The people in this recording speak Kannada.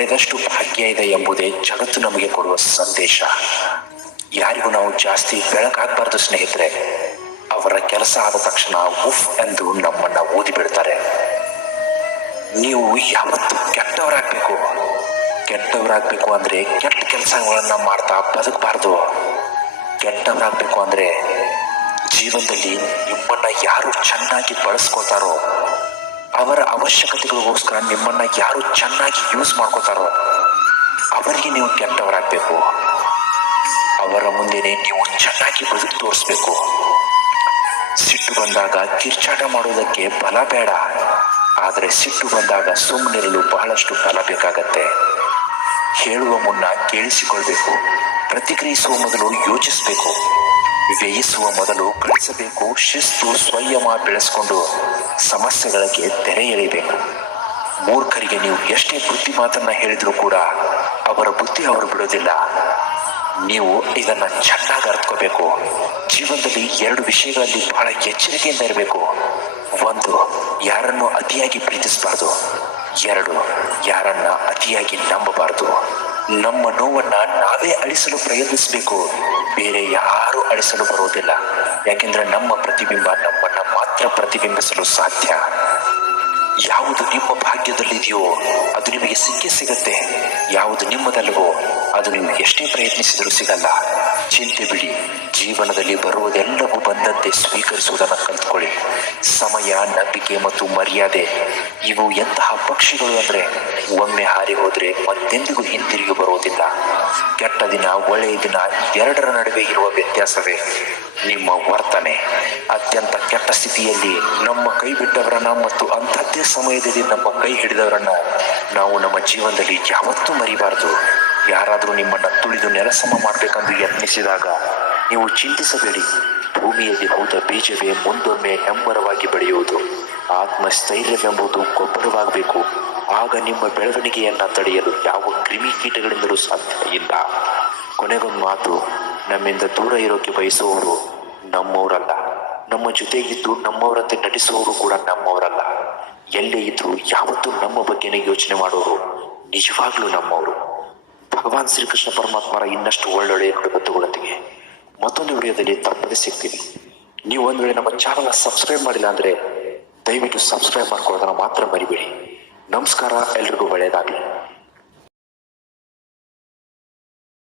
ಪಡೆದಷ್ಟು ಭಾಗ್ಯ ಇದೆ ಎಂಬುದೇ ಜಗತ್ತು ನಮಗೆ ಕೊಡುವ ಸಂದೇಶ. ಯಾರಿಗೂ ನಾವು ಜಾಸ್ತಿ ಬೆಳಕಾಗಬಾರ್ದು ಸ್ನೇಹಿತರೆ, ಅವರ ಕೆಲಸ ಆದ ತಕ್ಷಣ ಉಫ್ ಎಂದು ನಮ್ಮನ್ನ ಓದಿ ಬಿಡ್ತಾರೆ. ನೀವು ಯಾವತ್ತು ಕೆಟ್ಟವರಾಗಬೇಕು? ಕೆಟ್ಟವರಾಗಬೇಕು ಅಂದ್ರೆ ಕೆಟ್ಟ ಕೆಲಸಗಳನ್ನ ಮಾಡ್ತಾ ಬದುಕಬಾರ್ದು. ಕೆಟ್ಟವರಾಗಬೇಕು ಅಂದ್ರೆ ಜೀವನದಲ್ಲಿ ನಿಮ್ಮನ್ನ ಯಾರು ಚೆನ್ನಾಗಿ ಬಳಸ್ಕೋತಾರೋ ಅವರ ಅವಶ್ಯಕತೆಗಳಿಗೋಸ್ಕರ ನಿಮ್ಮನ್ನ ಯಾರು ಚೆನ್ನಾಗಿ ಯೂಸ್ ಮಾಡ್ಕೋತಾರೋ ಅವರಿಗೆ ನೀವು ಕೆಟ್ಟವರಾಗಬೇಕು. ಅವರ ಮುಂದೆನೆ ನೀವು ಚೆನ್ನಾಗಿ ಬದುಕು ತೋರಿಸ್ಬೇಕು. ಸಿಟ್ಟು ಬಂದಾಗ ಕಿರ್ಚಾಟ ಮಾಡುವುದಕ್ಕೆ ಬಲ ಬೇಡ. ಆದರೆ ಸಿಟ್ಟು ಬಂದಾಗ ಸುಮ್ಮನಿರಲು ಬಹಳಷ್ಟು ಬಲ ಬೇಕಾಗತ್ತೆ. ಹೇಳುವ ಮುನ್ನ ಕೇಳಿಸಿಕೊಳ್ಬೇಕು. ಪ್ರತಿಕ್ರಿಯಿಸುವ ಮೊದಲು ಯೋಚಿಸಬೇಕು. ವ್ಯಯಿಸುವ ಮೊದಲು ಕಳಿಸಬೇಕು, ಶಿಸ್ತು ಸ್ವಯಂ ಬೆಳೆಸ್ಕೊಂಡು ಸಮಸ್ಯೆಗಳಿಗೆ ತೆರೆ ಎಳಿಬೇಕು ಮೂರ್ಖರಿಗೆ ನೀವು ಎಷ್ಟೇ ಬುದ್ಧಿ ಮಾತನ್ನ ಹೇಳಿದ್ರು ಕೂಡ ಅವರ ಬುದ್ಧಿ ಅವರು ಬಿಡೋದಿಲ್ಲ ನೀವು ಇದನ್ನ ಚೆನ್ನಾಗಿ ಅರ್ಥಕೋಬೇಕು ಜೀವನದಲ್ಲಿ ಎರಡು ವಿಷಯಗಳಲ್ಲಿ ಬಹಳ ಎಚ್ಚರಿಕೆಯಿಂದ ಇರಬೇಕು. ಒಂದು, ಯಾರನ್ನು ಅತಿಯಾಗಿ ಪ್ರೀತಿಸಬಾರ್ದು. ಎರಡು, ಯಾರನ್ನ ಅತಿಯಾಗಿ ನಂಬಬಾರದು. ನಮ್ಮ ನೋವನ್ನ ನಾವೇ ಅಳಿಸಲು ಪ್ರಯತ್ನಿಸಬೇಕು. ಬೇರೆ ಯಾರು ಅಳಿಸಲು ಬರುವುದಿಲ್ಲ. ಯಾಕೆಂದ್ರೆ ನಮ್ಮ ಪ್ರತಿಬಿಂಬ ನಮ್ಮನ್ನ ಮಾತ್ರ ಪ್ರತಿಬಿಂಬಿಸಲು ಸಾಧ್ಯ. ಯಾವುದು ನಿಮ್ಮ ಭಾಗ್ಯದಲ್ಲಿದೆಯೋ ಅದು ನಿಮಗೆ ಸಿಕ್ಕೇ ಸಿಗತ್ತೆ. ಯಾವುದು ನಿಮ್ಮದಲ್ಲವೋ ಅದು ನೀವು ಎಷ್ಟೇ ಪ್ರಯತ್ನಿಸಿದರೂ ಸಿಗಲ್ಲ. ಚಿಂತೆ ಬಿಡಿ. ಜೀವನದಲ್ಲಿ ಬರುವುದೆಲ್ಲವೂ ಬಂದಂತೆ ಸ್ವೀಕರಿಸುವುದನ್ನು ಕಲ್ತ್ಕೊಳ್ಳಿ. ಸಮಯ, ನಂಬಿಕೆ ಮತ್ತು ಮರ್ಯಾದೆ, ಇವು ಎಂತಹ ಪಕ್ಷಿಗಳು ಅಂದ್ರೆ ಒಮ್ಮೆ ಹಾರಿ ಹೋದರೆ ಮತ್ತೆಂದಿಗೂ ಹಿಂತಿರುಗಿ ಬರುವುದಿಲ್ಲ. ಕೆಟ್ಟ ದಿನ, ಒಳ್ಳೆಯ ದಿನ ಎರಡರ ನಡುವೆ ಇರುವ ವ್ಯತ್ಯಾಸವೇ ನಿಮ್ಮ ವರ್ತನೆ. ಅತ್ಯಂತ ಕೆಟ್ಟ ಸ್ಥಿತಿಯಲ್ಲಿ ನಮ್ಮ ಕೈ ಬಿಟ್ಟವರನ್ನ ಮತ್ತು ಅಂಥದ್ದೇ ಸಮಯದಲ್ಲಿ ನಮ್ಮ ಕೈ ಹಿಡಿದವರನ್ನ ನಾವು ನಮ್ಮ ಜೀವನದಲ್ಲಿ ಯಾವತ್ತೂ ಮರಿಬಾರದು. ಯಾರಾದರೂ ನಿಮ್ಮನ್ನು ತುಳಿದು ನೆಲಸಮ ಮಾಡಬೇಕೆಂದು ಯತ್ನಿಸಿದಾಗ ನೀವು ಚಿಂತಿಸಬೇಡಿ. ಭೂಮಿಯಲ್ಲಿ ಹೋದ ಬೀಜವೇ ಮುಂದೊಮ್ಮೆ ಹೆಮ್ಮರವಾಗಿ ಬೆಳೆಯುವುದು. ಆತ್ಮಸ್ಥೈರ್ಯವೆಂಬುದು ಗೊಬ್ಬರವಾಗಬೇಕು ಆಗ ನಿಮ್ಮ ಬೆಳವಣಿಗೆಯನ್ನ ತಡೆಯಲು ಯಾವ ಕ್ರಿಮಿ ಕೀಟಗಳಿಂದಲೂ ಸಾಧ್ಯ ಇಲ್ಲ ಕೊನೆಗೊಂದು ಮಾತು, ನಮ್ಮಿಂದ ದೂರ ಇರೋಕೆ ಬಯಸುವವರು ನಮ್ಮವರಲ್ಲ. ನಮ್ಮ ಜೊತೆಗಿದ್ದು ನಮ್ಮವರಂತೆ ನಟಿಸುವವರು ಕೂಡ ನಮ್ಮವರಲ್ಲ. ಎಲ್ಲೇ ಇದ್ರೂ ಯಾವತ್ತೂ ನಮ್ಮ ಬಗ್ಗೆನೇ ಯೋಚನೆ ಮಾಡೋರು ನಿಜವಾಗ್ಲೂ ನಮ್ಮವರು. ಭಗವಾನ್ ಶ್ರೀಕೃಷ್ಣ ಪರಮಾತ್ಮರ ಇನ್ನಷ್ಟು ಒಳ್ಳೊಳ್ಳೆಯ ಕೃತಜ್ಞತೆಗಳೊಂದಿಗೆ ಮತ್ತೊಂದು ವಿಡಿಯೋದಲ್ಲಿ ತಪ್ಪದೆ ಸಿಗ್ತೀವಿ ನೀವು ಒಂದು ವೇಳೆ ನಮ್ಮ ಚಾನಲ್ನ ಸಬ್ಸ್ಕ್ರೈಬ್ ಮಾಡಿಲ್ಲ ಅಂದ್ರೆ ದಯವಿಟ್ಟು ಸಬ್ಸ್ಕ್ರೈಬ್ ಮಾಡ್ಕೊಳ್ಳೋದನ್ನ ಮಾತ್ರ ಮರಿಬೇಡಿ. ನಮಸ್ಕಾರ, ಎಲ್ರಿಗೂ ಒಳ್ಳೆಯದಾಗಲಿ.